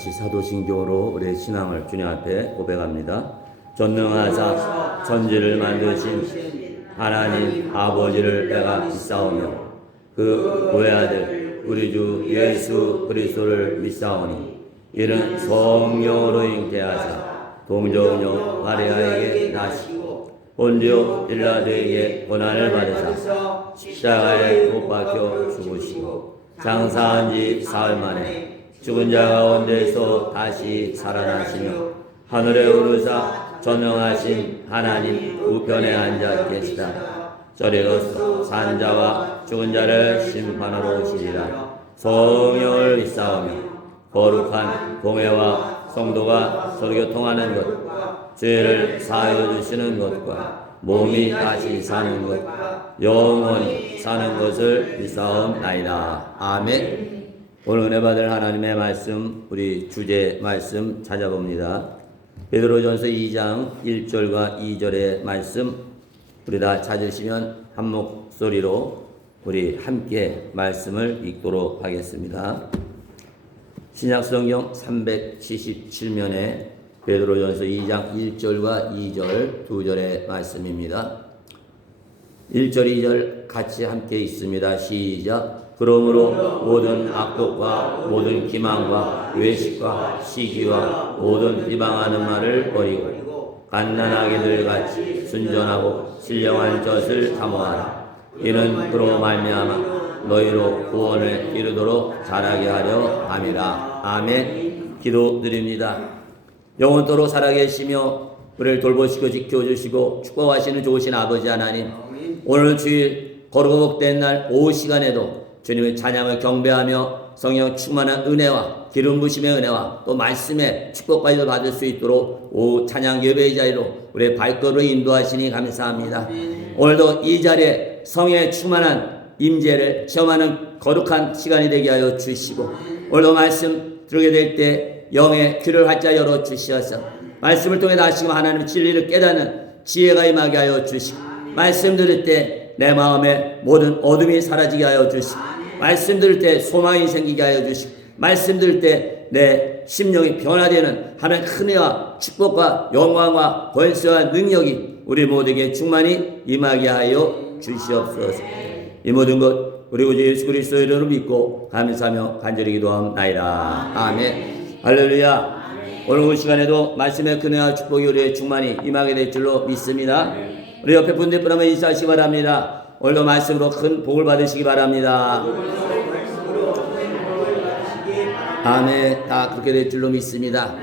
같이 사도신경으로 우리의 신앙을 주님 앞에 고백합니다. 전능하사 천지를 만드신 하나님 아버지를 내가 믿사오며 그 외아들 우리 주 예수 그리스도를 믿사오니 이는 성령으로 잉태하사 동정녀 마리아에게 나시고 본디오 빌라도에게 고난을 받으사 십자가에 못 박혀 죽으시고 장사한 지 사흘 만에 죽은 자 가운데서 다시 살아나시며 하늘에 오르사 전능하신 하나님 우편에 앉아 계시다. 저리로서 산자와 죽은 자를 심판하러 오시리라. 성령을 믿사오며 거룩한 공회와 성도가 서로 통하는 것, 죄를 사하여 주시는 것과 몸이 다시 사는 것, 영원히 사는 것을 믿사옵나이다. 아멘. 오늘 은혜 받을 하나님의 말씀, 우리 주제 말씀 찾아봅니다. 베드로전서 2장 1절과 2절의 말씀, 우리 다 찾으시면 한 목소리로 우리 함께 말씀을 읽도록 하겠습니다. 신약성경 377면에 베드로전서 2장 1절과 2절 두 절의 말씀입니다. 1절 2절 같이 함께 있습니다. 시작. 그러므로 모든 악독과 모든 기망과 외식과 시기와 모든 비방하는 말을 버리고 갓난아기들 같이 순전하고 신령한 젖을 사모하라. 이는 그로 말미암아 너희로 구원을 이루도록 자라게 하려 함이라. 아멘. 기도드립니다. 영원토록 살아계시며 우리를 돌보시고 지켜주시고 축복하시는 좋으신 아버지 하나님, 오늘 주일 거룩하고 복된 날 오후 시간에도 주님의 찬양을 경배하며 성령 충만한 은혜와 기름 부심의 은혜와 또 말씀의 축복까지도 받을 수 있도록 오후 찬양 예배의 자리로 우리의 발걸음을 인도하시니 감사합니다. 오늘도 이 자리에 성령의 충만한 임재를 체험하는 거룩한 시간이 되게 하여 주시고, 오늘도 말씀 들게 될 때 영의 귀를 활짝 열어 주시어서 말씀을 통해 다시금 하나님의 진리를 깨닫는 지혜가 임하게 하여 주시고, 말씀 들을 때 내 마음에 모든 어둠이 사라지게 하여 주시고, 말씀 들을 때 소망이 생기게 하여 주시고, 말씀 들을 때 내 심령이 변화되는 하나님의 큰 은혜와 축복과 영광과 권세와 능력이 우리 모두에게 충만히 임하게 하여 주시옵소서. 이 모든 것 우리 구주 예수 그리스도의 이름으로 믿고 감사하며 간절히 기도하옵나이다. 아멘. 할렐루야. 오늘 이 시간에도 말씀의 은혜와 축복이 우리의 충만히 임하게 될 줄로 믿습니다. 우리 옆에 분들 분하면 인사하시기 바랍니다. 오늘도 말씀으로 큰 복을 받으시기 바랍니다. 아멘. 다 그렇게 될 줄로 믿습니다.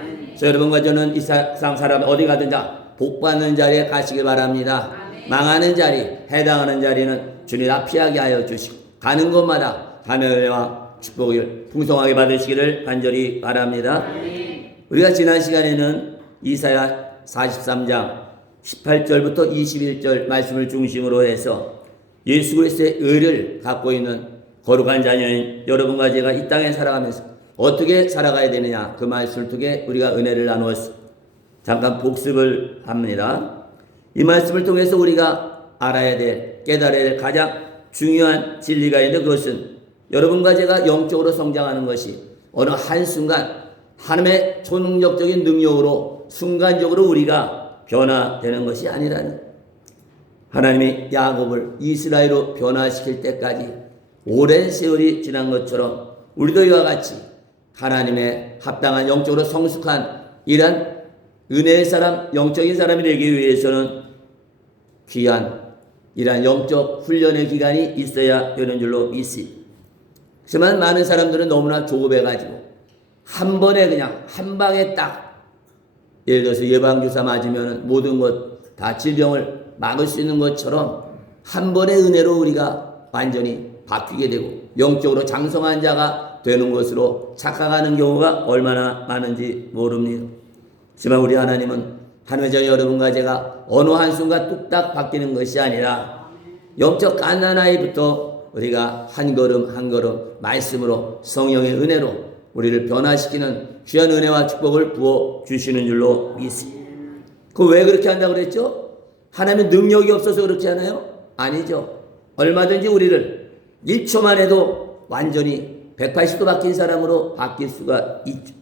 여러분과 저는 이 세상 사람 어디 가든 다 복받는 자리에 가시길 바랍니다. 망하는 자리, 해당하는 자리는 주님 다 피하게 하여 주시고, 가는 곳마다 하늘의 은혜와 축복을 풍성하게 받으시기를 간절히 바랍니다. 우리가 지난 시간에는 이사야 43장 18절부터 21절 말씀을 중심으로 해서 예수 그리스도의 의를 갖고 있는 거룩한 자녀인 여러분과 제가 이 땅에 살아가면서 어떻게 살아가야 되느냐, 그 말씀을 통해 우리가 은혜를 나누었습니다. 잠깐 복습을 합니다. 이 말씀을 통해서 우리가 알아야 될, 깨달아야 될 가장 중요한 진리가 있는데, 그것은 여러분과 제가 영적으로 성장하는 것이 어느 한순간 하나님의 초능력적인 능력으로 순간적으로 우리가 변화되는 것이 아니라는, 하나님이 야곱을 이스라엘로 변화시킬 때까지 오랜 세월이 지난 것처럼 우리도 이와 같이 하나님의 합당한 영적으로 성숙한 이런 은혜의 사람, 영적인 사람이 되기 위해서는 귀한 이러한 영적 훈련의 기간이 있어야 되는 줄로 믿습니다. 하지만 많은 사람들은 너무나 조급해가지고 한 번에 그냥 한 방에 딱, 예를 들어서 예방주사 맞으면 모든 것 다 질병을 막을 수 있는 것처럼 한 번의 은혜로 우리가 완전히 바뀌게 되고 영적으로 장성한 자가 되는 것으로 착각하는 경우가 얼마나 많은지 모릅니다. 하지만 우리 하나님은 하나님의 자 여러분과 제가 어느 한순간 뚝딱 바뀌는 것이 아니라 영적 갓난아이부터 우리가 한 걸음 한 걸음 말씀으로 성령의 은혜로 우리를 변화시키는 귀한 은혜와 축복을 부어 주시는 줄로 믿습니다. 그 왜 그렇게 한다고 그랬죠? 하나님의 능력이 없어서 그렇지 않아요? 아니죠. 얼마든지 우리를 1초만 해도 완전히 180도 바뀐 사람으로 바뀔 수가 있죠.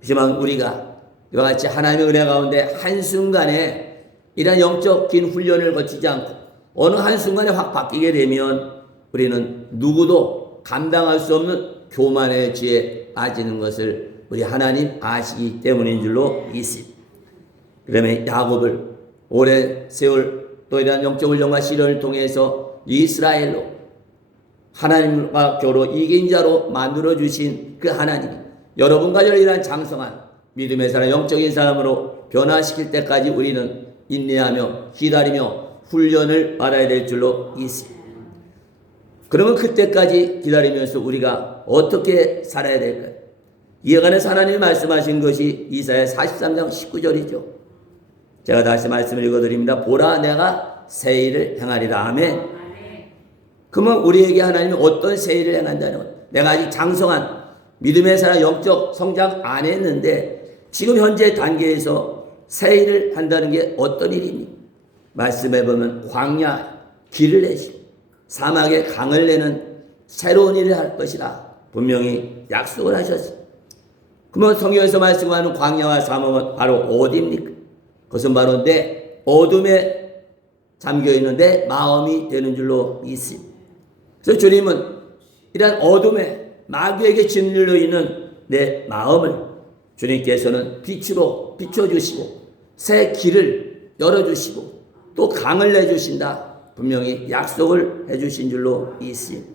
하지만 우리가 이와 같이 하나님의 은혜 가운데 한순간에 이런 영적인 훈련을 거치지 않고 어느 한순간에 확 바뀌게 되면 우리는 누구도 감당할 수 없는 교만의 죄에 빠지는 것을 우리 하나님 아시기 때문인 줄로 믿습니다. 그러면 야곱을 오랜 세월 또 이러한 영적 훈련과 시련을 통해서 이스라엘로 하나님과 겨루 이긴 자로 만들어 주신 그 하나님이 여러분과 저를 이러한 장성한 믿음의 사람, 영적인 사람으로 변화시킬 때까지 우리는 인내하며 기다리며 훈련을 알아야 될 줄로 믿습니다. 그러면 그때까지 기다리면서 우리가 어떻게 살아야 될까요? 이에 관해서 하나님이 말씀하신 것이 이사야 43장 19절이죠. 제가 다시 말씀을 읽어드립니다. 보라, 내가 새 일을 행하리라. 아멘. 그러면 우리에게 하나님이 어떤 새 일을 행한다는 것, 내가 아직 장성한 믿음의 사람 영적 성장 안 했는데 지금 현재 단계에서 새 일을 한다는 게 어떤 일입니까? 말씀해 보면 광야 길을 내시고 사막에 강을 내는 새로운 일을 할 것이라 분명히 약속을 하셨어요. 그러면 성경에서 말씀하는 광야와 사막은 바로 어디입니까? 그것은 바로 내 어둠에 잠겨있는 내 마음이 되는 줄로 믿습니다. 그래서 주님은 이러한 어둠에 마귀에게 짓눌려 있는 내 마음을 주님께서는 빛으로 비춰주시고 새 길을 열어주시고 또 강을 내주신다 분명히 약속을 해주신 줄로 믿습니다.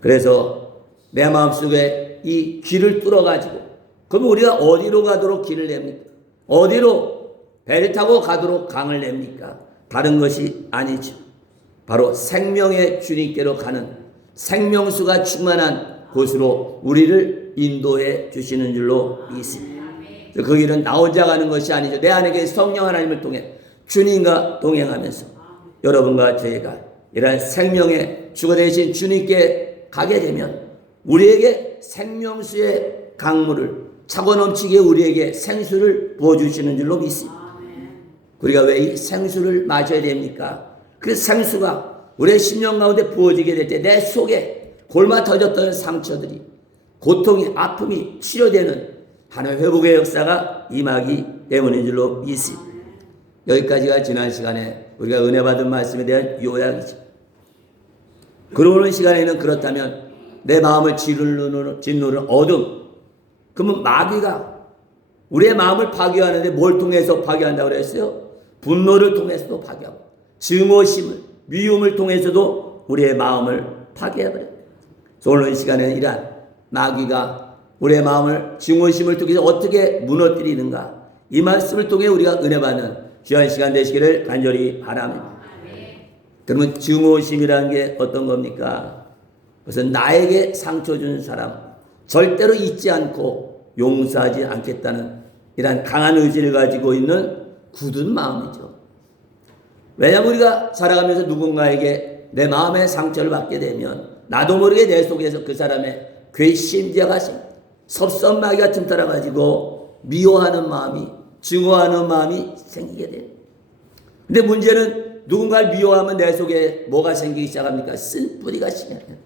그래서 내 마음속에 이 길을 뚫어가지고 그럼 우리가 어디로 가도록 길을 냅니까? 어디로 배를 타고 가도록 강을 냅니까? 다른 것이 아니죠. 바로 생명의 주님께로 가는 생명수가 충만한 곳으로 우리를 인도해 주시는 줄로 믿습니다. 그 길은 나 혼자 가는 것이 아니죠. 내 안에 계신 성령 하나님을 통해 주님과 동행하면서 여러분과 저희가 이러한 생명의 주가 되신 주님께 가게 되면 우리에게 생명수의 강물을 차고 넘치게 우리에게 생수를 부어주시는 줄로 믿습니다. 우리가 왜 이 생수를 마셔야 됩니까? 그 생수가 우리의 심령 가운데 부어지게 될 때 내 속에 골마 터졌던 상처들이 고통이 아픔이 치료되는 하나님의 회복의 역사가 임하기 때문인 줄로 믿습니다. 여기까지가 지난 시간에 우리가 은혜 받은 말씀에 대한 요약이죠. 그러는 시간에는 그렇다면 내 마음을 짓누르는 어둠, 그러면 마귀가 우리의 마음을 파괴하는데 뭘 통해서 파괴한다고 그랬어요? 분노를 통해서도 파괴하고 증오심을 미움을 통해서도 우리의 마음을 파괴해버려요. 오늘 이 시간에는 이러한 마귀가 우리의 마음을 증오심을 통해서 어떻게 무너뜨리는가 이 말씀을 통해 우리가 은혜 받는 귀한 시간 되시기를 간절히 바랍니다. 그러면 증오심이라는 게 어떤 겁니까? 그것은 나에게 상처 준 사람 절대로 잊지 않고 용서하지 않겠다는 이러한 강한 의지를 가지고 있는 굳은 마음이죠. 왜냐하면 우리가 살아가면서 누군가에게 내 마음의 상처를 받게 되면 나도 모르게 내 속에서 그 사람의 괘씸죄가 섭섭마귀가 틈타러가지고 미워하는 마음이 증오하는 마음이 생기게 돼요. 근데 문제는 누군가를 미워하면 내 속에 뭐가 생기기 시작합니까? 쓴뿌리가 생겨요.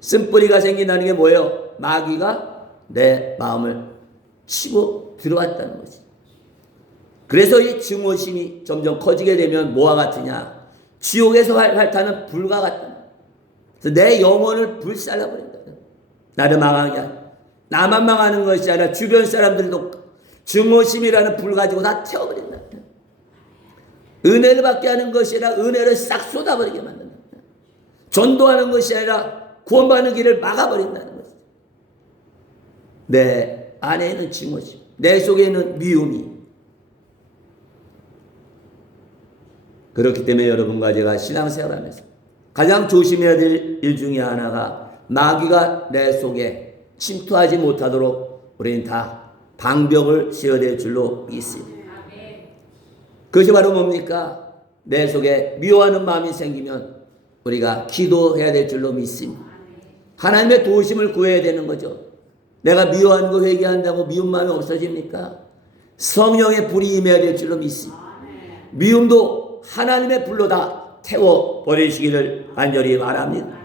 쓴뿌리가 생긴다는 게 뭐예요? 마귀가 내 마음을 치고 들어왔다는 거지. 그래서 이 증오심이 점점 커지게 되면 뭐와 같으냐? 지옥에서 활타는 불과 같다. 그래서 내 영혼을 불살라버린다. 나를 망하게 하다. 나만 망하는 것이 아니라 주변 사람들도 증오심이라는 불 가지고 다 태워버린다. 은혜를 받게 하는 것이 아니라 은혜를 싹 쏟아버리게 만든다. 전도하는 것이 아니라 구원받는 길을 막아버린다는 것이죠. 내 안에 있는 증오심, 내 속에 있는 미움이. 그렇기 때문에 여러분과 제가 신앙생활하면서 가장 조심해야 될 일 중에 하나가 마귀가 내 속에 침투하지 못하도록 우리는 다 방벽을 씌워야 될 줄로 믿습니다. 그것이 바로 뭡니까? 내 속에 미워하는 마음이 생기면 우리가 기도해야 될 줄로 믿습니다. 하나님의 도우심을 구해야 되는 거죠. 내가 미워하는 거 회개한다고 미운 마음이 없어집니까? 성령의 불이 임해야 될 줄로 믿습니다. 미움도 하나님의 불로 다 태워버리시기를 간절히 바랍니다.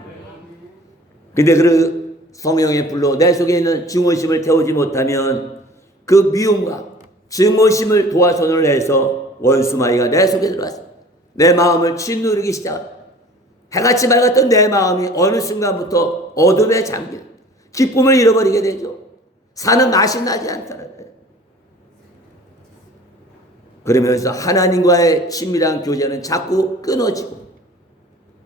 근데 그 성령의 불로 내 속에 있는 증오심을 태우지 못하면 그 미움과 증오심을 도화선을 해서 원수마귀가 내 속에 들어와서 내 마음을 짓누르기 시작합니다. 해같이 밝았던 내 마음이 어느 순간부터 어둠에 잠겨 기쁨을 잃어버리게 되죠. 사는 맛이 나지 않다는 거예요. 그러면서 하나님과의 친밀한 교제는 자꾸 끊어지고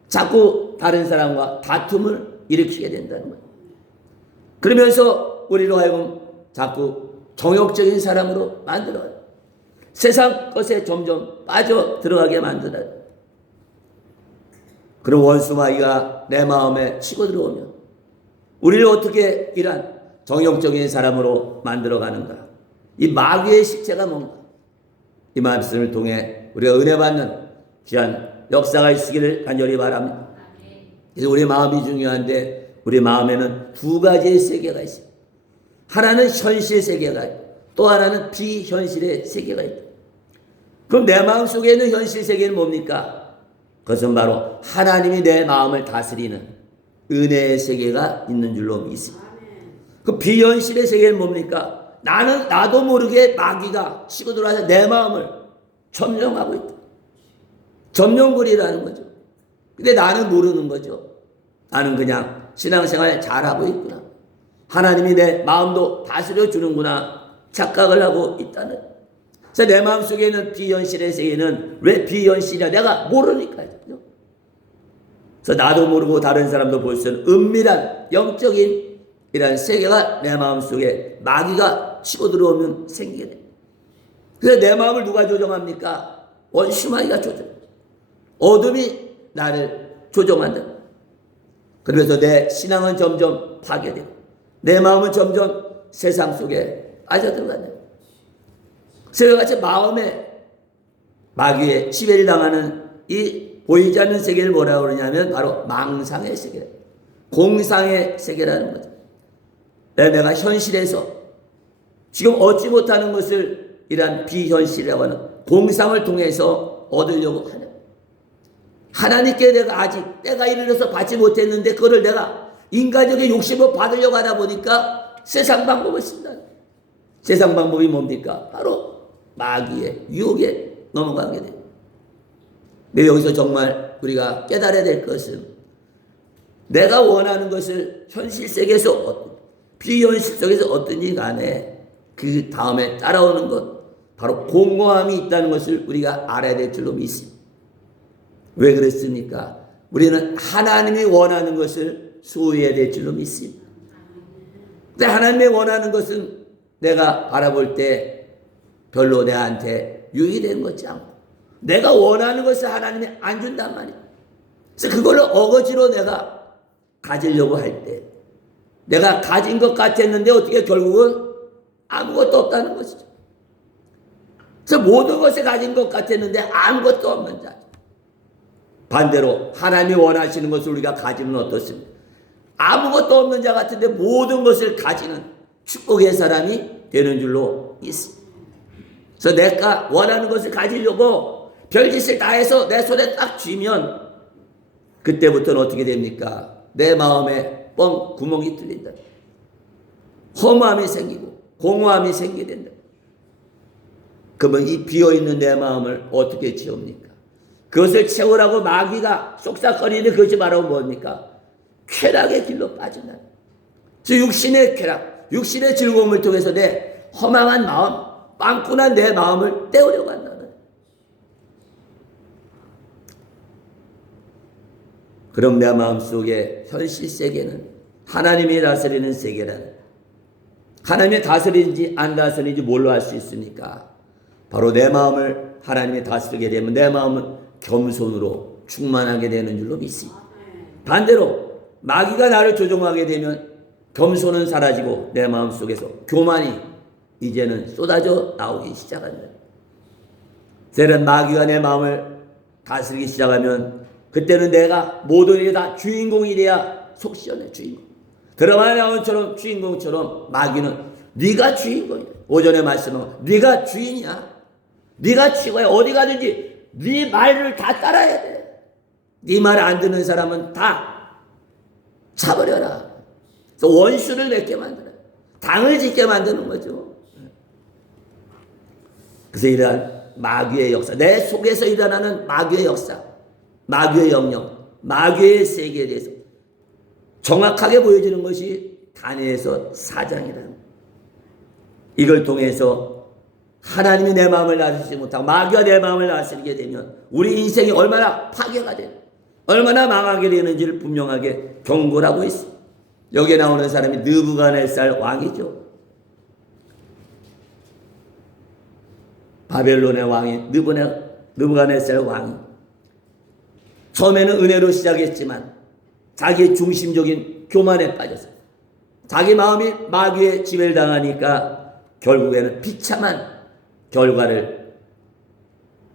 자꾸 다른 사람과 다툼을 일으키게 된다는 거예요. 그러면서 우리로 하여금 자꾸 정욕적인 사람으로 만들어요. 세상 것에 점점 빠져 들어가게 만들어요. 그런 원수마귀가 내 마음에 치고 들어오면 우리를 어떻게 이러한 정욕적인 사람으로 만들어가는가? 이 마귀의 식체가 뭔가? 이 말씀을 통해 우리가 은혜 받는 귀한 역사가 있으기를 간절히 바랍니다. 그래서 우리 마음이 중요한데 우리 마음에는 두 가지의 세계가 있습니다. 하나는 현실 세계가 있고 또 하나는 비현실의 세계가 있다. 그럼 내 마음 속에 있는 현실 세계는 뭡니까? 그것은 바로 하나님이 내 마음을 다스리는 은혜의 세계가 있는 줄로 믿습니다. 그 비현실의 세계는 뭡니까? 나도 모르게 마귀가 치고 들어와서 내 마음을 점령하고 있다. 점령군이라는 거죠. 근데 나는 모르는 거죠. 나는 그냥 신앙생활 잘하고 있구나. 하나님이 내 마음도 다스려 주는구나 착각을 하고 있다는. 그래서 내 마음속에 있는 비현실의 세계는 왜 비현실이냐? 내가 모르니까요. 그래서 나도 모르고 다른 사람도 볼 수 있는 은밀한 영적인 이런 세계가 내 마음속에 마귀가 치고 들어오면 생기게 됩니다. 그래서 내 마음을 누가 조종합니까? 원수마귀가 조종합니다. 어둠이 나를 조종한다. 그래서 내 신앙은 점점 파괴되고 내 마음은 점점 세상 속에 빠져들어간다. 그래서 같이 마음에 마귀의 지배를 당하는 이 보이지 않는 세계를 뭐라고 그러냐면 바로 망상의 세계, 공상의 세계라는 거죠. 내가 현실에서 지금 얻지 못하는 것을 이러한 비현실이라고 하는 공상을 통해서 얻으려고 하는, 하나님께 내가 아직 때가 이르러서 받지 못했는데 그거를 내가 인간적인 욕심을 받으려고 하다 보니까 세상 방법을 쓴다. 세상 방법이 뭡니까? 바로 마귀의 유혹에 넘어가게 됩니다. 여기서 정말 우리가 깨달아야 될 것은 내가 원하는 것을 현실 세계에서 비현실 속에서 얻든지 간에 그 다음에 따라오는 것 바로 공허함이 있다는 것을 우리가 알아야 될 줄로 믿습니다. 왜 그랬습니까? 우리는 하나님이 원하는 것을 소유해야 될 줄로 믿습니다. 근데 하나님이 원하는 것은 내가 바라볼 때 별로 내한테 유익이 되는 것이 않고 내가 원하는 것을 하나님이 안 준단 말이에요. 그래서 그걸로 어거지로 내가 가지려고 할 때 내가 가진 것 같았는데 어떻게 결국은 아무것도 없다는 것이죠. 그래서 모든 것을 가진 것 같았는데 아무것도 없는 자. 반대로 하나님이 원하시는 것을 우리가 가지면 어떻습니까? 아무것도 없는 자 같은데 모든 것을 가지는 축복의 사람이 되는 줄로 있습니다. 그래서 내가 원하는 것을 가지려고 별짓을 다 해서 내 손에 딱 쥐면 그때부터는 어떻게 됩니까? 내 마음에 뻥 구멍이 뚫린다. 허무함이 생기고 공허함이 생기게 된다. 그러면 이 비어있는 내 마음을 어떻게 채웁니까? 그것을 채우라고 마귀가 쏙싹거리는데 그것이 바로 뭡니까? 쾌락의 길로 빠진다. 그래서 육신의 쾌락, 육신의 즐거움을 통해서 내 허망한 마음, 빵꾸난 내 마음을 떼우려고 한다는 거예요. 그럼 내 마음속에 현실 세계는 하나님이 다스리는 세계라는, 하나님이 다스리는지 안 다스리는지 뭘로 알 수 있습니까? 바로 내 마음을 하나님이 다스리게 되면 내 마음은 겸손으로 충만하게 되는 줄로 믿습니다. 반대로 마귀가 나를 조종하게 되면 겸손은 사라지고 내 마음속에서 교만이 이제는 쏟아져 나오기 시작한다. 세련 마귀가 내 마음을 다스리기 시작하면 그때는 내가 모든 일이 다 주인공이 돼야 속 시원해. 주인공. 드라마에 나온 것처럼 주인공처럼 마귀는 네가 주인공이야. 오전에 말씀한 네가 주인이야. 네가 최고야. 어디 가든지 네 말을 다 따라야 돼. 네 말 안 듣는 사람은 다 차버려라. 그래서 원수를 맺게 만들어요. 당을 짓게 만드는 거죠. 그래서 이러한 마귀의 역사, 내 속에서 일어나는 마귀의 역사, 마귀의 영역, 마귀의 세계에 대해서 정확하게 보여주는 것이 다니엘서 4장이라는 이걸 통해서 하나님이 내 마음을 다스리지 못하고 마귀가 내 마음을 다스리게 되면 우리 인생이 얼마나 파괴가 되는, 얼마나 망하게 되는지를 분명하게 경고를 하고 있습니다. 여기에 나오는 사람이 느부갓네살 왕이죠. 바벨론의 왕이 느부갓네살 왕이 처음에는 은혜로 시작했지만 자기의 중심적인 교만에 빠졌어요. 자기 마음이 마귀의 지배를 당하니까 결국에는 비참한 결과를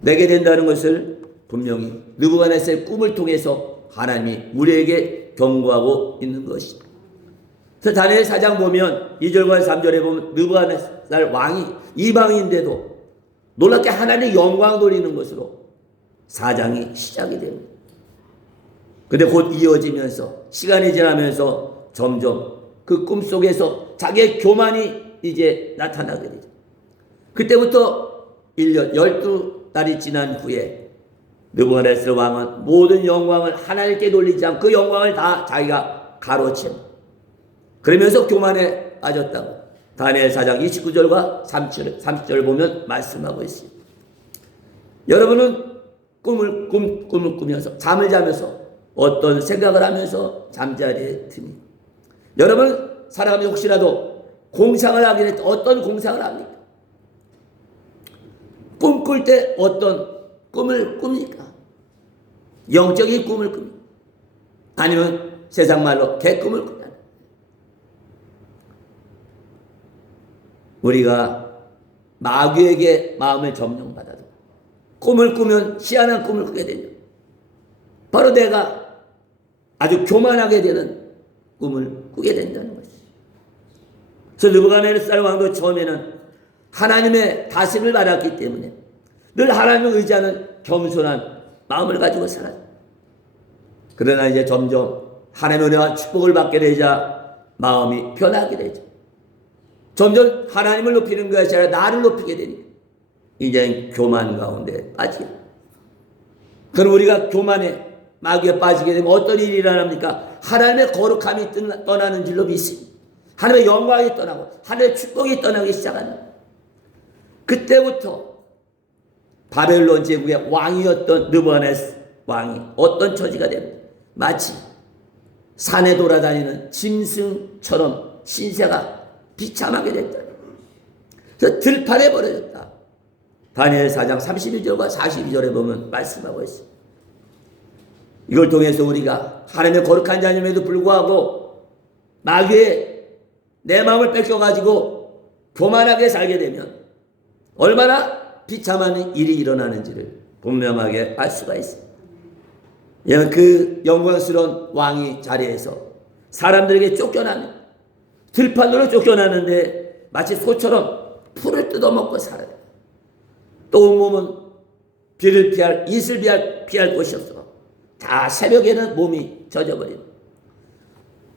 내게 된다는 것을 분명히 느부갓네살의 꿈을 통해서 하나님이 우리에게 경고하고 있는 것이다. 그래서 다니엘 4장 보면 2절과 3절에 보면 느부갓네살 왕이 이방인인데도 놀랍게 하나님의 영광 돌리는 것으로 4장이 시작이 됩니다. 근데 곧 이어지면서 시간이 지나면서 점점 그 꿈속에서 자기의 교만이 이제 나타나게 되죠. 그때부터 1년 12달이 지난 후에 느부갓네살 왕은 모든 영광을 하나님께 돌리지 않고 그 영광을 다 자기가 가로챈, 그러면서 교만에 빠졌다고 다니엘 4장 29절과 30절 보면 말씀하고 있습니다. 여러분은 꿈을 꾸면서 잠을 자면서 어떤 생각을 하면서 잠자리에 듭니까? 여러분 사람이 혹시라도 공상을 하긴 했다. 어떤 공상을 합니까? 꿈꿀 때 어떤 꿈을 꿉니까? 영적인 꿈을 꿉니까? 아니면 세상 말로 개꿈을 꾸냐? 우리가 마귀에게 마음을 점령받아도 꿈을 꾸면 희한한 꿈을 꾸게 되죠. 바로 내가 아주 교만하게 되는 꿈을 꾸게 된다는 것이죠. 그래서 느부갓네살 왕도 처음에는 하나님의 다스림을 받았기 때문에 늘 하나님을 의지하는 겸손한 마음을 가지고 살아요. 그러나 이제 점점 하나님의 은혜와 축복을 받게 되자 마음이 변하게 되죠. 점점 하나님을 높이는 것이 아니라 나를 높이게 되니까 이제 교만 가운데 빠지게. 그럼 우리가 교만에 마귀에 빠지게 되면 어떤 일이 일어납니까? 하나님의 거룩함이 떠나는 줄로 믿습니다. 하나님의 영광이 떠나고 하나님의 축복이 떠나기 시작합니다. 그때부터 바벨론 제국의 왕이었던 느부갓네살 왕이 어떤 처지가 됩니다. 마치 산에 돌아다니는 짐승처럼 신세가 비참하게 됐다. 그래서 들판에 버려졌다. 다니엘 4장 32절과 42절에 보면 말씀하고 있습니다. 이걸 통해서 우리가 하나님의 거룩한 자님에도 불구하고 마귀의 내 마음을 뺏겨가지고 교만하게 살게 되면 얼마나 비참한 일이 일어나는지를 분명하게 알 수가 있습니다. 그 영광스러운 왕이 자리에서 사람들에게 쫓겨나는, 들판으로 쫓겨나는데 마치 소처럼 풀을 뜯어먹고 살아요. 또 온몸은 비를 피할, 이슬 피할 곳이 없어. 다 새벽에는 몸이 젖어버리고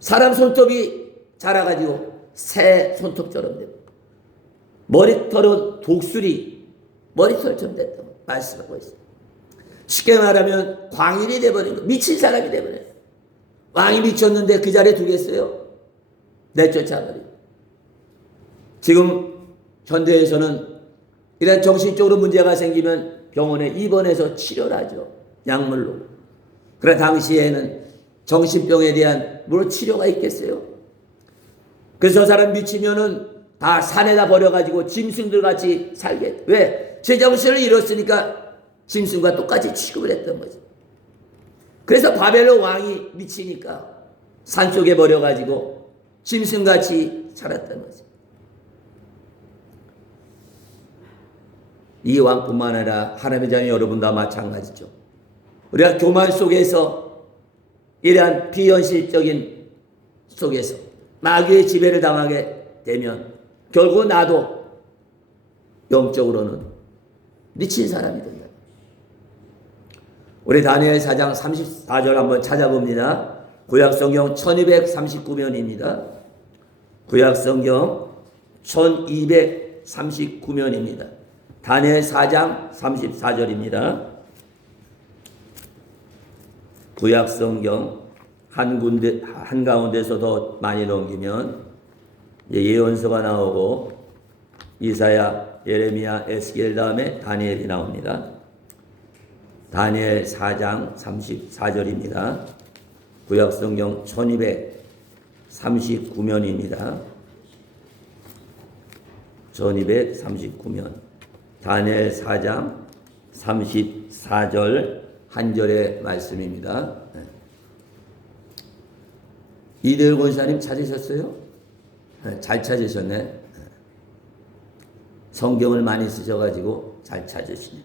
사람 손톱이 자라가지고 새 손톱처럼 되고 머리털은 독수리 머리털처럼 됐다고 말씀하고 있어요. 쉽게 말하면 광인이 돼버린 거, 미친 사람이 돼버려요. 왕이 미쳤는데 그 자리에 두겠어요? 내쫓아버리고. 지금 현대에서는 이런 정신적으로 문제가 생기면 병원에 입원해서 치료를 하죠. 약물로. 그러나 당시에는 정신병에 대한 물론 치료가 있겠어요. 그래서 저 사람 미치면은 다 산에다 버려가지고 짐승들 같이 살게. 왜? 제정신을 잃었으니까 짐승과 똑같이 취급을 했던 거죠. 그래서 바벨론 왕이 미치니까 산속에 버려가지고 짐승같이 살았던 거죠. 이 왕뿐만 아니라 하나님의 자녀 여러분 다 마찬가지죠. 우리가 교만 속에서 이러한 비현실적인 속에서 마귀의 지배를 당하게 되면 결국 나도 영적으로는 미친 사람이 된다. 우리 다니엘 4장 34절 한번 찾아봅니다. 구약성경 1239면입니다. 구약성경 1239면입니다. 다니엘 4장 34절입니다. 구약성경 한가운데서 더 많이 넘기면 예언서가 나오고 이사야, 예레미야, 에스겔 다음에 다니엘이 나옵니다. 다니엘 4장 34절입니다. 구약성경 1239면입니다. 1239면 다니엘 4장 34절 한 절의 말씀입니다. 이대일 권사님 찾으셨어요? 잘 찾으셨네. 성경을 많이 쓰셔가지고 잘 찾으시네.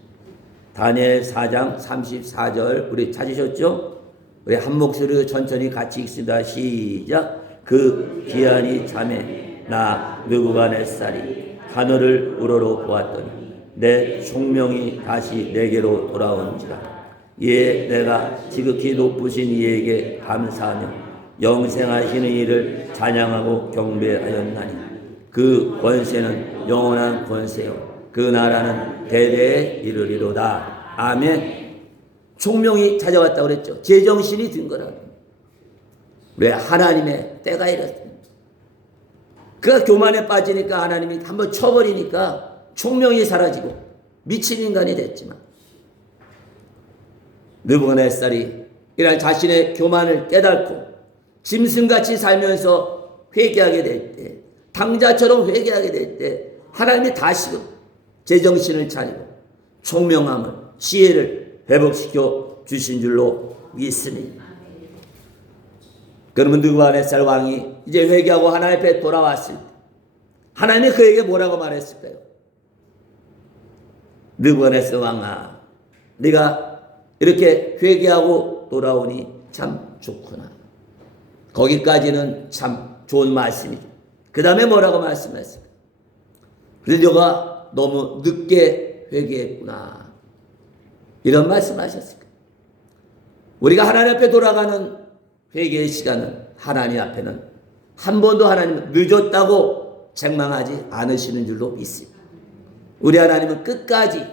다니엘 4장 34절 우리 찾으셨죠? 우리 한 목소리로 천천히 같이 읽습니다. 시작. 그 기한이 잠에 나 느부갓네살이 하늘을 우러러 보았더니 내 총명이 다시 내게로 돌아온지라. 이에 내가 지극히 높으신 이에게 감사하며 영생하시는 이를 찬양하고 경배하였나니 그 권세는 영원한 권세요 그 나라는 대대에 이르리로다. 아멘. 총명이 찾아왔다고 그랬죠. 제정신이 든 거라. 왜? 하나님의 때가 이렇습니다. 그가 교만에 빠지니까 하나님이 한번 쳐버리니까 총명이 사라지고 미친 인간이 됐지만 느부갓네살이 이런 자신의 교만을 깨닫고 짐승같이 살면서 회개하게 될 때, 당자처럼 회개하게 될 때 하나님이 다시금 제정신을 차리고 총명함을, 지혜를 회복시켜 주신 줄로 믿습니다. 그러면 느부갓네살 왕이 이제 회개하고 하나님 앞에 돌아왔을 때 하나님이 그에게 뭐라고 말했을까요? 느부갓네살 왕아, 네가 이렇게 회개하고 돌아오니 참 좋구나. 거기까지는 참 좋은 말씀이죠. 그 다음에 뭐라고 말씀했을까? 그래서 너가 너무 늦게 회개했구나. 이런 말씀하셨을까? 우리가 하나님 앞에 돌아가는 회개의 시간은 하나님 앞에는 한 번도 하나님은 늦었다고 책망하지 않으시는 줄로 믿습니다. 우리 하나님은 끝까지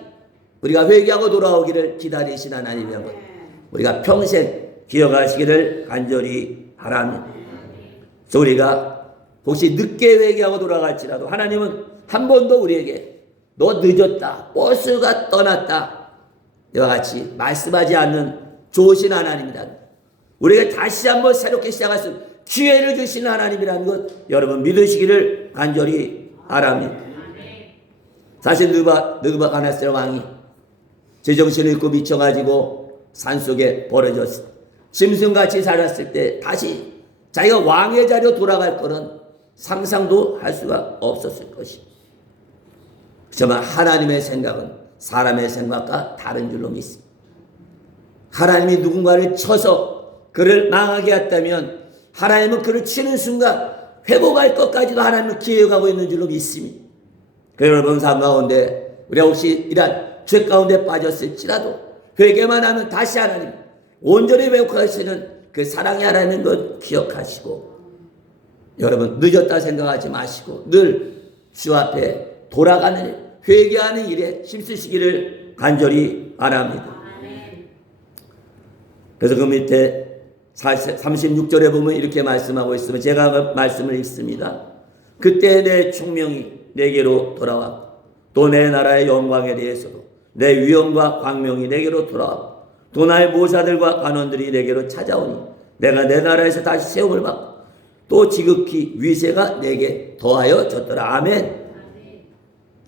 우리가 회개하고 돌아오기를 기다리신 하나님이란 것 우리가 평생 기억하시기를 간절히 바랍니다. 그래서 우리가 혹시 늦게 회개하고 돌아갈지라도 하나님은 한 번도 우리에게 너 늦었다, 버스가 떠났다 이와 같이 말씀하지 않는 좋으신 하나님이다. 우리에게 다시 한번 새롭게 시작할 수 있는 기회를 주시는 하나님이라는 것 여러분 믿으시기를 간절히 바랍니다. 사실 느부갓네살 왕이 제정신을 잃고 미쳐가지고 산속에 버려졌을 때 짐승같이 살았을 때 다시 자기가 왕의 자리로 돌아갈 거는 상상도 할 수가 없었을 것입니다. 그렇지만 하나님의 생각은 사람의 생각과 다른 줄로 믿습니다. 하나님이 누군가를 쳐서 그를 망하게 했다면 하나님은 그를 치는 순간 회복할 것까지도 하나님은 기획하고 있는 줄로 믿습니다. 여러분 삶 가운데 우리가 혹시 이러한 죄 가운데 빠졌을지라도 회개만 하면 다시 하나님 온전히 회복하시는 그 사랑의 하나님인 것 기억하시고 여러분 늦었다 생각하지 마시고 늘 주 앞에 돌아가는 회개하는 일에 힘쓰시기를 간절히 바랍니다. 그래서 그 밑에 36절에 보면 이렇게 말씀하고 있으면 제가 말씀을 읽습니다. 그때 내 총명이 내게로 돌아왔고 또 내 나라의 영광에 대해서도 내 위엄과 광명이 내게로 돌아왔고 또 나의 모사들과 관원들이 내게로 찾아오니 내가 내 나라에서 다시 세움을 받고 또 지극히 위세가 내게 더하여졌더라. 아멘.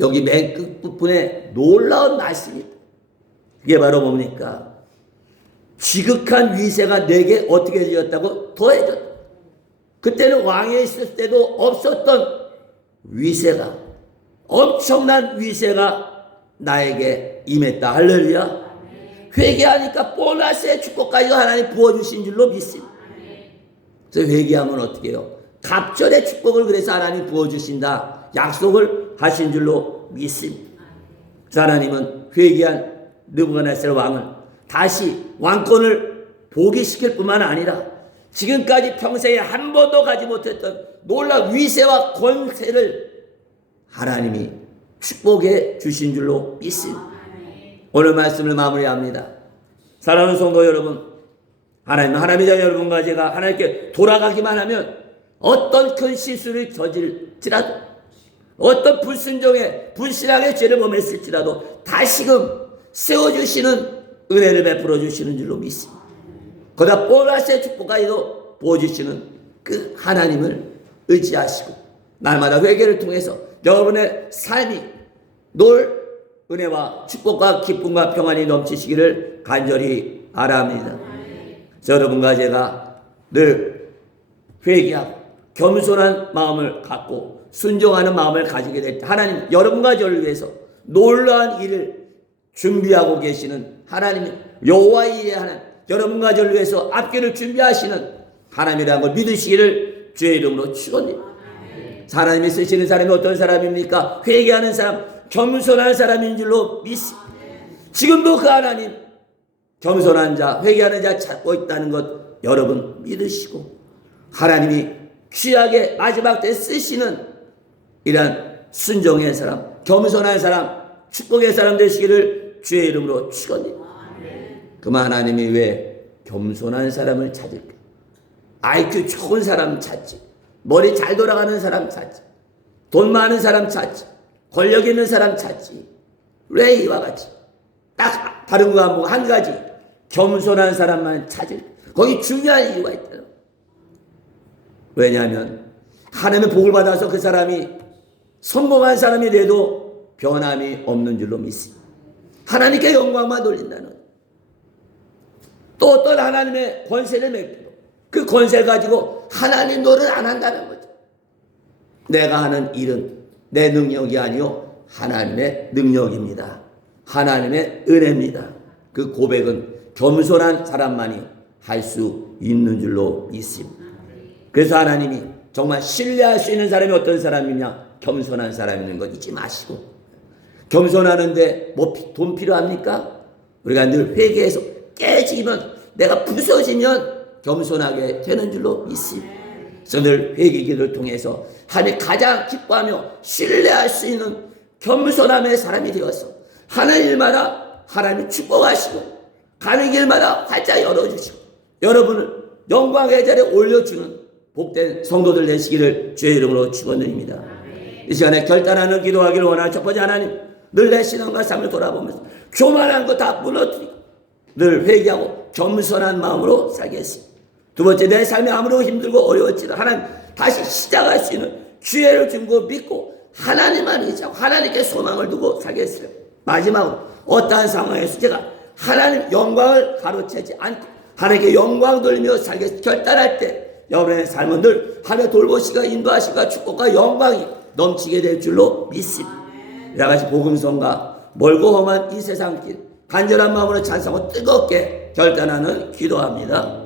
여기 맨 끝부분에 놀라운 말씀입니다. 이게 바로 뭡니까? 지극한 위세가 내게 어떻게 되었다고? 더해졌다. 그때는 왕에 있을 때도 없었던 위세가, 엄청난 위세가 나에게 임했다. 할렐루야. 회개하니까 보너스의 축복까지 하나님 부어주신 줄로 믿습니다. 그래서 회개하면 어떻게 해요? 갑절의 축복을 그래서 하나님 부어주신다. 약속을 하신 줄로 믿습니다. 그래서 하나님은 회개한 느부갓네살 왕을 다시 왕권을 복위시킬 뿐만 아니라 지금까지 평생에 한 번도 가지 못했던 놀라운 위세와 권세를 하나님이 축복해 주신 줄로 믿습니다. 오늘 말씀을 마무리합니다. 사랑하는 성도 여러분, 하나님의 자녀 여러분과 제가 하나님께 돌아가기만 하면 어떤 큰 실수를 저질지라도, 어떤 불순종에 불신앙의 죄를 범했을지라도 다시금 세워주시는 은혜를 베풀어 주시는 줄로 믿습니다. 거기다 보너스의 축복까지도 보여주시는 그 하나님을 의지하시고 날마다 회개를 통해서 여러분의 삶이 놀 은혜와 축복과 기쁨과 평안이 넘치시기를 간절히 바랍니다. 여러분과 제가 늘 회개하고 겸손한 마음을 갖고 순종하는 마음을 가지게 될 때 하나님 여러분과 저를 위해서 놀라운 일을 준비하고 계시는 하나님, 여호와의 일에 하는 여러분과 저를 위해서 앞길을 준비하시는 하나님이라는 걸 믿으시기를 주의 이름으로 축원합니다. 하나님이 쓰시는 사람이 어떤 사람입니까? 회개하는 사람, 겸손한 사람인 줄로 믿습니다. 지금도 그 하나님 겸손한 자, 회개하는 자 찾고 있다는 것 여러분 믿으시고 하나님이 귀하게 마지막 때 쓰시는 이러한 순종의 사람, 겸손한 사람, 축복의 사람 되시기를 주의 이름으로 축원합니다. 그만 하나님이 왜 겸손한 사람을 찾을까? IQ 좋은 사람 찾지, 머리 잘 돌아가는 사람 찾지, 돈 많은 사람 찾지, 권력 있는 사람 찾지. 왜 이와 같이 딱 다른 거 뭐 한 가지 겸손한 사람만 찾을, 거기 중요한 이유가 있다. 왜냐하면 하나님의 복을 받아서 그 사람이 성공한 사람이 돼도 변함이 없는 줄로 믿습니다. 하나님께 영광만 돌린다는, 또 어떤 하나님의 권세를 맡기고 그 권세를 가지고 하나님 노릇 안 한다는 거죠. 내가 하는 일은 내 능력이 아니요 하나님의 능력입니다. 하나님의 은혜입니다. 그 고백은 겸손한 사람만이 할 수 있는 줄로 믿습니다. 그래서 하나님이 정말 신뢰할 수 있는 사람이 어떤 사람이냐? 겸손한 사람인 거 잊지 마시고, 겸손하는데 뭐 돈 필요합니까? 우리가 늘 회개해서 깨지면, 내가 부서지면 겸손하게 되는 줄로 믿습니다. 그래서 늘 회개기를 통해서 하나님 가장 기뻐하며 신뢰할 수 있는 겸손함의 사람이 되어서 하는 일마다 하나님이 축복하시고 가는 길마다 활짝 열어주시고 여러분을 영광의 자리에 올려주는 복된 성도들 되시기를 주의 이름으로 축원드립니다. 이 시간에 결단하는 기도하기를 원하는 첫 번째, 하나님 늘 내 신앙과 삶을 돌아보면서 교만한 거 다 무너뜨리고 늘 회개하고 겸손한 마음으로 살겠습니다. 두 번째, 내 삶이 아무리 힘들고 어려웠지만 하나님 다시 시작할 수 있는 기회를 준 거 믿고 하나님만 의지하고 하나님께 소망을 두고 살겠어요. 마지막으로 어떠한 상황에서 제가 하나님 영광을 가로채지 않고 하나님께 영광 돌리며 살겠습니다. 결단할 때 여러분의 삶은 늘 하나님의 돌보시가 인도하시가 축복과 영광이 넘치게 될 줄로 믿습니다. 이와 같이 복음성과 멀고 험한 이 세상 길 간절한 마음으로 찬성하고 뜨겁게 결단하는 기도합니다.